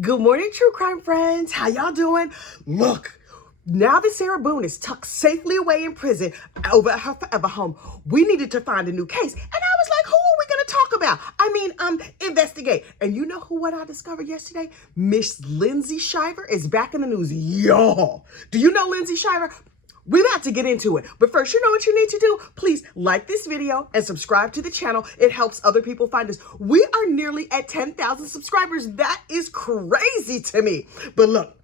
Good morning, true crime friends. How y'all doing? Look, now that Sarah Boone is tucked safely away in prison over at her forever home, we needed to find a new case. And I was like, who are we going to talk about? Investigate. And you know what I discovered yesterday? Miss Lindsay Shiver is back in the news. Y'all, do you know Lindsay Shiver? We're about to get into it. But first, you know what you need to do? Please like this video and subscribe to the channel. It helps other people find us. We are nearly at 10,000 subscribers. That is crazy to me. But look,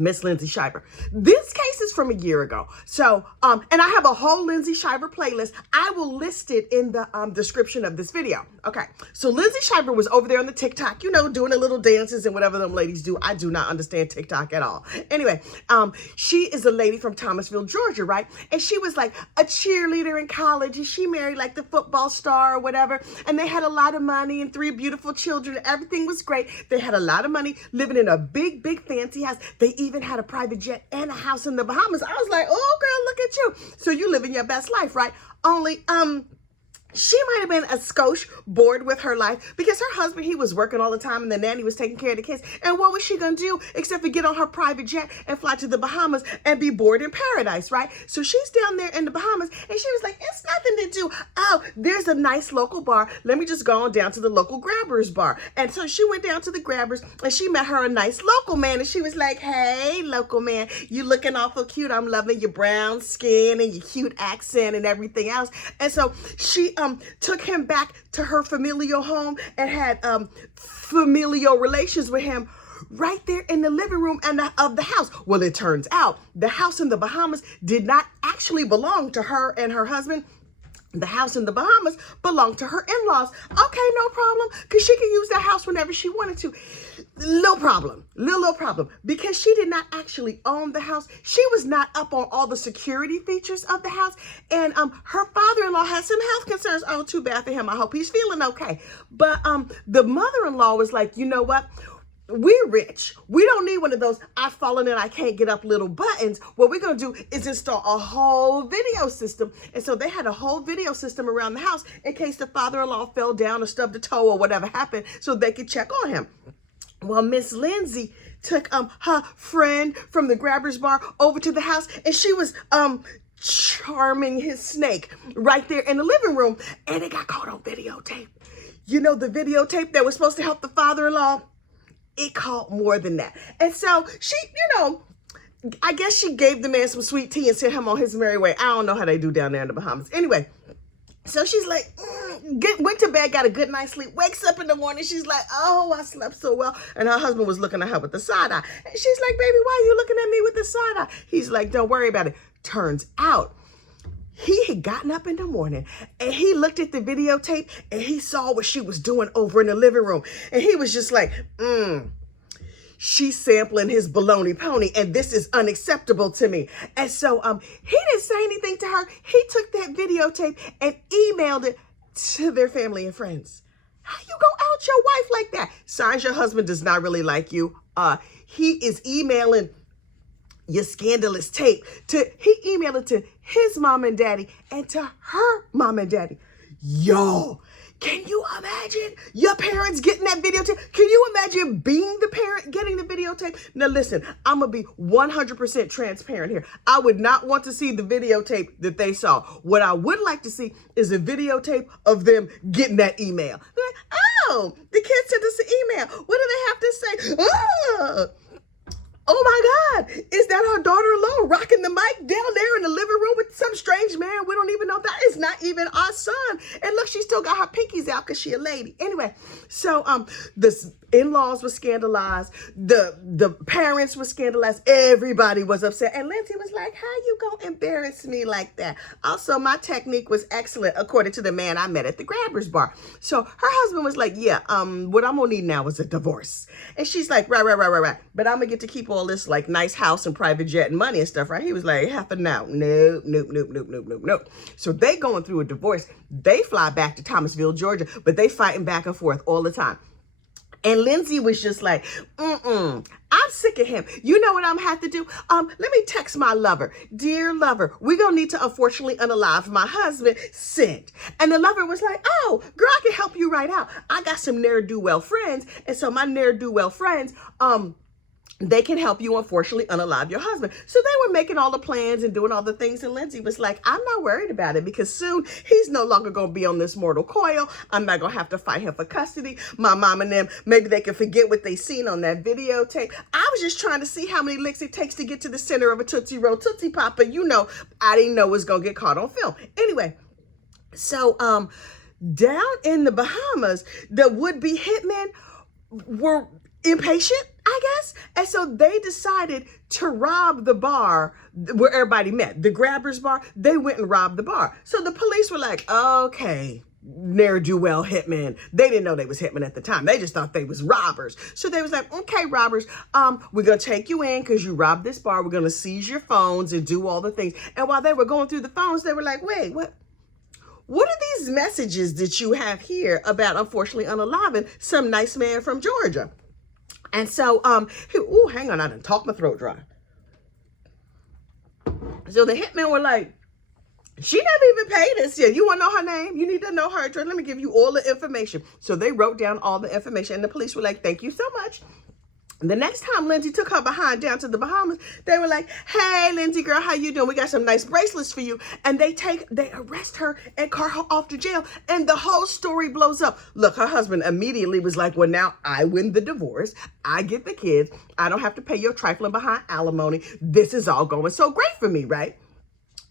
Miss Lindsay Shiver. This case is from a year ago. So, and I have a whole Lindsay Shiver playlist. I will list it in the description of this video. Okay. So Lindsay Shiver was over there on the TikTok, you know, doing the little dances and whatever them ladies do. I do not understand TikTok at all. Anyway, she is a lady from Thomasville, Georgia, right? And she was like a cheerleader in college, and she married like the football star or whatever. And they had a lot of money and 3 beautiful children. Everything was great. They had a lot of money, living in a big, big fancy house. They even had a private jet and a house in the Bahamas. I was like, oh girl, look at you. So you living your best life, right? Only, she might have been a skosh bored with her life because her husband, he was working all the time and the nanny was taking care of the kids. And what was she going to do except for get on her private jet and fly to the Bahamas and be bored in paradise, right? So she's down there in the Bahamas and she was like, it's nothing to do. Oh, there's a nice local bar. Let me just go on down to the local Grabbers bar. And so she went down to the Grabbers and she met her a nice local man. And she was like, hey, local man, you looking awful cute. I'm loving your brown skin and your cute accent and everything else. And so she took him back to her familial home and had familial relations with him right there in the living room of the house. Well, it turns out the house in the Bahamas did not actually belong to her and her husband. The house in the Bahamas belonged to her in-laws. Okay, no problem, because she could use that house whenever she wanted to. No problem, little problem, because she did not actually own the house. She was not up on all the security features of the house, and her father-in-law had some health concerns. Oh, too bad for him. I hope he's feeling okay. But the mother-in-law was like, you know what? We're rich. We don't need one of those I've fallen and I can't get up little buttons. What we're going to do is install a whole video system. And so they had a whole video system around the house in case the father-in-law fell down or stubbed a toe or whatever happened, so they could check on him. Well, Miss Lindsay took her friend from the Grabbers bar over to the house, and she was charming his snake right there in the living room, and it got caught on videotape. You know, the videotape that was supposed to help the father-in-law, it caught more than that. And so she, you know, I guess she gave the man some sweet tea and sent him on his merry way. I don't know how they do down there in the Bahamas. Anyway, so she's like, went to bed, got a good night's sleep, wakes up in the morning. She's like, oh, I slept so well. And her husband was looking at her with the side eye. And she's like, baby, why are you looking at me with the side eye? He's like, don't worry about it. Turns out, he had gotten up in the morning and he looked at the videotape and he saw what she was doing over in the living room. And he was just like, she's sampling his baloney pony and this is unacceptable to me. And so he didn't say anything to her. He took that videotape and emailed it to their family and friends. How you go out your wife like that? Signs your husband does not really like you. He is emailing your scandalous tape he emailed it to his mom and daddy and to her mom and daddy. Y'all, can you imagine your parents getting that videotape? Can you imagine being the parent getting the videotape? Now listen, I'm gonna be 100% transparent here. I would not want to see the videotape that they saw. What I would like to see is a videotape of them getting that email. They're like, oh, the kid sent us an email. What do they have to say? Oh my God, is that our daughter-in-law rocking the mic down there in the living room with some strange man? We don't even know that is not even our son. And look, she still got her pinkies out because she a lady. Anyway, so the in-laws were scandalized. The parents were scandalized. Everybody was upset. And Lindsay was like, how you gonna embarrass me like that? Also, my technique was excellent, according to the man I met at the Grabbers bar. So her husband was like, yeah, what I'm gonna need now is a divorce. And she's like, right. But I'm gonna get to keep all this like nice house and private jet and money and stuff, right? He was like, half an hour. Nope. So they going through a divorce. They fly back to Thomasville, Georgia, but they fighting back and forth all the time. And Lindsay was just like, I I'm sick of him. You know what I'm have to do? Let me text my lover. Dear lover, we're going to need to unfortunately unalive my husband. Send. And the lover was like, oh, girl, I can help you right out. I got some ne'er-do-well friends. And so my ne'er-do-well friends, they can help you, unfortunately, unalive your husband. So they were making all the plans and doing all the things. And Lindsay was like, I'm not worried about it because soon he's no longer going to be on this mortal coil. I'm not going to have to fight him for custody. My mom and them, maybe they can forget what they seen on that videotape. I was just trying to see how many licks it takes to get to the center of a Tootsie Roll Tootsie Pop. But you know, I didn't know it was going to get caught on film. Anyway, so down in the Bahamas, the would-be hitmen were impatient, I guess. And so they decided to rob the bar where everybody met, the Grabbers bar. They went and robbed the bar. So the police were like, okay, ne'er-do-well hitmen. They didn't know they was hitmen at the time. They just thought they was robbers. So they was like, okay, robbers, we're going to take you in because you robbed this bar. We're going to seize your phones and do all the things. And while they were going through the phones, they were like, wait, what are these messages that you have here about unfortunately unaliving some nice man from Georgia? And so, hang on, I done talked my throat dry. So the hitmen were like, she never even paid us yet. You want to know her name? You need to know her address. Let me give you all the information. So they wrote down all the information and the police were like, thank you so much. The next time Lindsay took her behind down to the Bahamas, they were like, hey, Lindsay girl, how you doing? We got some nice bracelets for you. And they arrest her and cart her off to jail. And the whole story blows up. Look, her husband immediately was like, well, now I win the divorce. I get the kids. I don't have to pay your trifling behind alimony. This is all going so great for me, right?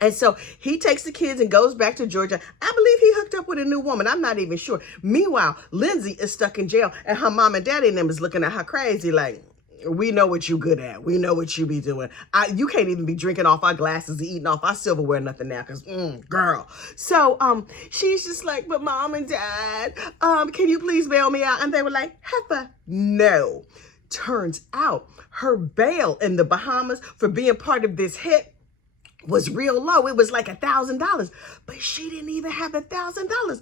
And so he takes the kids and goes back to Georgia. I believe he hooked up with a new woman. I'm not even sure. Meanwhile, Lindsay is stuck in jail and her mom and daddy and them is looking at her crazy like, we know what you good at. We know what you be doing. You can't even be drinking off our glasses and eating off our silverware, nothing now, because, girl. So she's just like, but mom and dad, can you please bail me out? And they were like, Heifer, no. Turns out her bail in the Bahamas for being part of this hit was real low. It was like $1,000, but she didn't even have $1,000.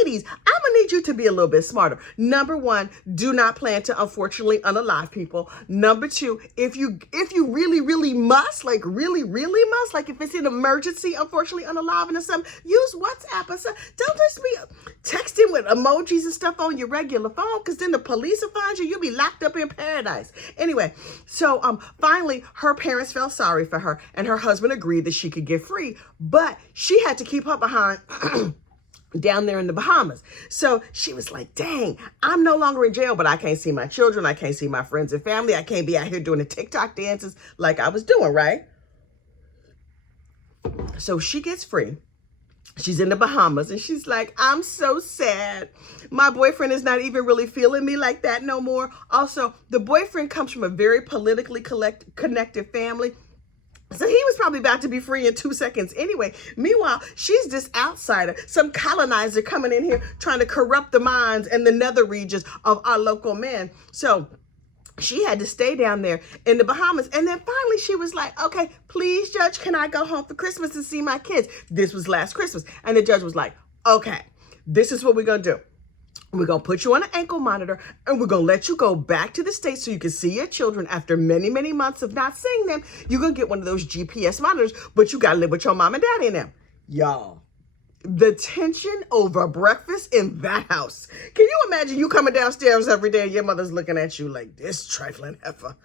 Ladies, I'm gonna need you to be a little bit smarter. Number one, do not plan to unfortunately unalive people. Number two, if you really must, like really must, like if it's an emergency, unfortunately unaliving or something, use WhatsApp or something. Don't just be texting with emojis and stuff on your regular phone, because then the police will find you. You'll be locked up in paradise. Anyway, so finally her parents felt sorry for her and her husband agreed that she could get free, but she had to keep her behind down there in the Bahamas. So she was like, dang, I'm no longer in jail, but I can't see my children. I can't see my friends and family. I can't be out here doing the TikTok dances like I was doing, right? So she gets free. She's in the Bahamas and she's like, I'm so sad. My boyfriend is not even really feeling me like that no more. Also, the boyfriend comes from a very politically connected family. So he was probably about to be free in 2 seconds anyway. Meanwhile, she's this outsider, some colonizer coming in here trying to corrupt the minds and the nether regions of our local men. So she had to stay down there in the Bahamas. And then finally she was like, okay, please, judge, can I go home for Christmas and see my kids? This was last Christmas. And the judge was like, okay, this is what we're going to do. We're going to put you on an ankle monitor and we're going to let you go back to the States so you can see your children after many, many months of not seeing them. You're going to get one of those GPS monitors, but you got to live with your mom and daddy and them. Y'all, the tension over breakfast in that house. Can you imagine you coming downstairs every day and your mother's looking at you like, this trifling heifer?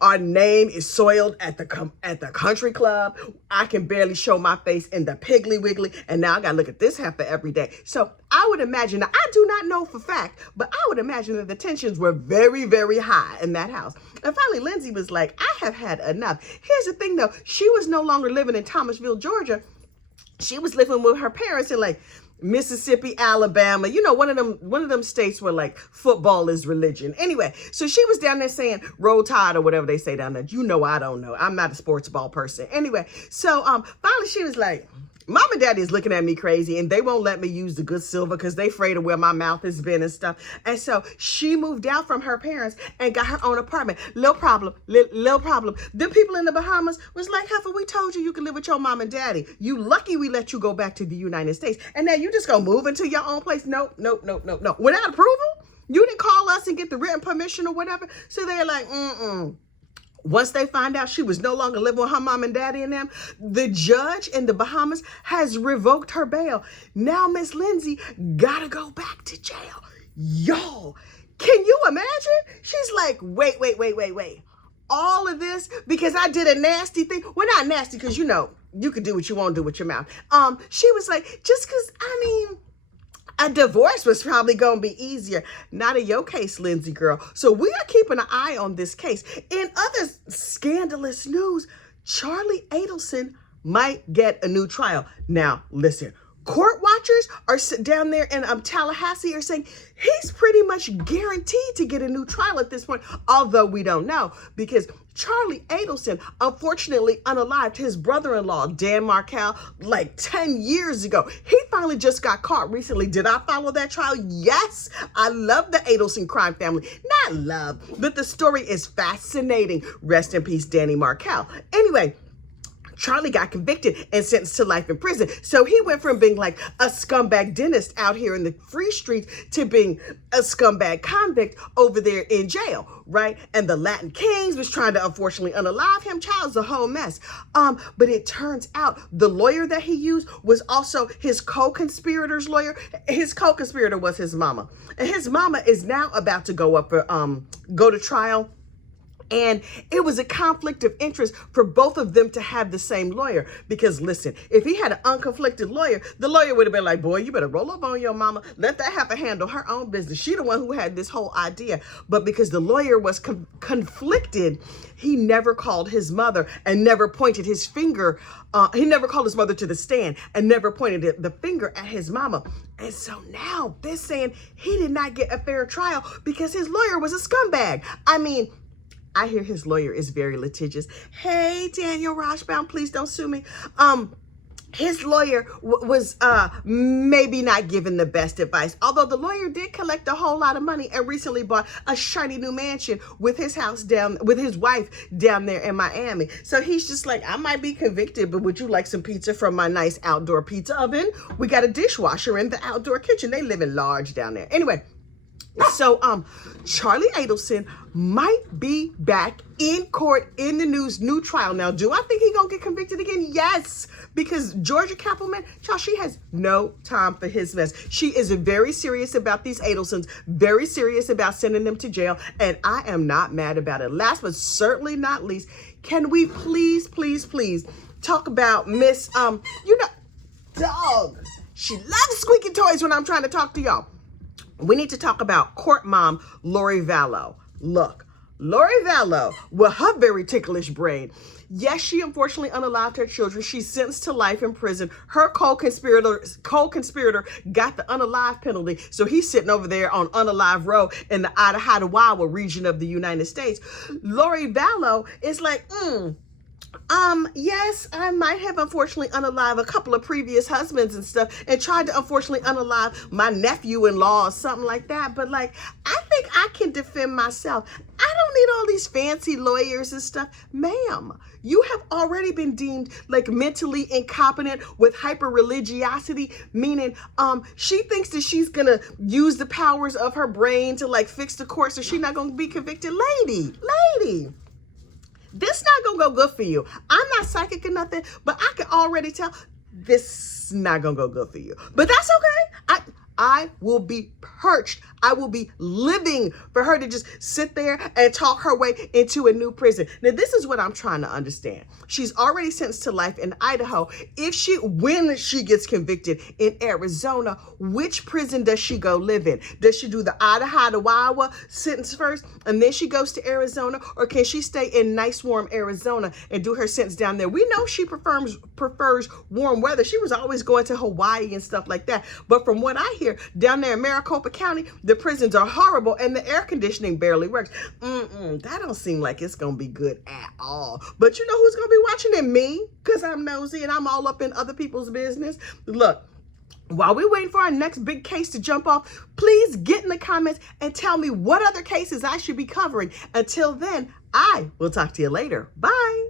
Our name is soiled at the country club. I can barely show my face in the Piggly Wiggly. And now I got to look at this heifer every day. So I would imagine, now I do not know for fact, but I would imagine that the tensions were very, very high in that house. And finally, Lindsay was like, I have had enough. Here's the thing though. She was no longer living in Thomasville, Georgia. She was living with her parents in like Mississippi, Alabama, you know, one of them states where like football is religion. Anyway, so she was down there saying roll tide or whatever they say down there. You know, I don't know. I'm not a sports ball person. Anyway, so finally she was like, Mom and Daddy is looking at me crazy and they won't let me use the good silver because they afraid of where my mouth has been and stuff. And so she moved out from her parents and got her own apartment. Little problem. The people in the Bahamas was like, Heifer, we told you can live with your mom and daddy. You lucky we let you go back to the United States. And now you just gonna move into your own place. No. Without approval? You didn't call us and get the written permission or whatever. So they're like, Once they find out she was no longer living with her mom and daddy and them, the judge in the Bahamas has revoked her bail. Now Miss Lindsay gotta go back to jail. Y'all, can you imagine? She's like, wait. All of this because I did a nasty thing. Well, not nasty because, you know, you can do what you want to do with your mouth. She was like, just because, a divorce was probably going to be easier. Not in your case, Lindsay girl. So we are keeping an eye on this case. In other scandalous news, Charlie Adelson might get a new trial. Now, listen, court watchers are down there in Tallahassee are saying he's pretty much guaranteed to get a new trial at this point, although we don't know because Charlie Adelson unfortunately unalived his brother-in-law, Dan Markel, like 10 years ago. He finally just got caught recently. Did I follow that trial? Yes. I love the Adelson crime family. Not love, but the story is fascinating. Rest in peace, Danny Markel. Anyway, Charlie got convicted and sentenced to life in prison. So he went from being like a scumbag dentist out here in the free streets to being a scumbag convict over there in jail, right? And the Latin Kings was trying to unfortunately unalive him. Child's a whole mess. But it turns out the lawyer that he used was also his co-conspirator's lawyer. His co-conspirator was his mama. And his mama is now about to go to trial. And it was a conflict of interest for both of them to have the same lawyer. Because listen, if he had an unconflicted lawyer, the lawyer would have been like, boy, you better roll up on your mama. Let that have to handle her own business. She the one who had this whole idea. But because the lawyer was conflicted, he never called his mother and never pointed his finger. He never called his mother to the stand and never pointed the finger at his mama. And so now they're saying he did not get a fair trial because his lawyer was a scumbag. I hear his lawyer is very litigious. Hey, Daniel Rashbaum, please don't sue me. His lawyer was maybe not given the best advice, although the lawyer did collect a whole lot of money and recently bought a shiny new mansion with his wife down there in Miami. So he's just like, I might be convicted, but would you like some pizza from my nice outdoor pizza oven? We got a dishwasher in the outdoor kitchen. They live in large down there. Anyway. So, Charlie Adelson might be back in court in the news, new trial. Now, do I think he's going to get convicted again? Yes, because Georgia Cappleman, child, she has no time for his mess. She is very serious about these Adelsons, very serious about sending them to jail, and I am not mad about it. Last but certainly not least, can we please talk about Miss, dog. She loves squeaky toys when I'm trying to talk to y'all. We need to talk about court mom, Lori Vallow. Look, Lori Vallow, with her very ticklish brain, yes, she unfortunately unalived her children. She's sentenced to life in prison. Her co-conspirator got the unalive penalty. So he's sitting over there on unalive row in the Idaho region of the United States. Lori Vallow is like, yes, I might have unfortunately unalived a couple of previous husbands and stuff and tried to unfortunately unalive my nephew-in-law or something like that. But like, I think I can defend myself. I don't need all these fancy lawyers and stuff. Ma'am, you have already been deemed like mentally incompetent with hyper-religiosity, meaning she thinks that she's gonna use the powers of her brain to like fix the court so she's not gonna be convicted. Lady. This not gonna go good for you. I'm not psychic or nothing, but I can already tell this not gonna go good for you. But that's okay. I will be perched. I will be living for her to just sit there and talk her way into a new prison. Now, this is what I'm trying to understand. She's already sentenced to life in Idaho. When she gets convicted in Arizona, which prison does she go live in? Does she do the Idaho sentence first and then she goes to Arizona? Or can she stay in nice warm Arizona and do her sentence down there? We know she prefers warm weather. She was always going to Hawaii and stuff like that. But from what I hear, down there in Maricopa County, the prisons are horrible and the air conditioning barely works. That don't seem like it's gonna be good at all. But you know who's gonna be watching it? Me, because I'm nosy and I'm all up in other people's business. Look, while we're waiting for our next big case to jump off, please get in the comments and tell me what other cases I should be covering. Until then, I will talk to you later. Bye.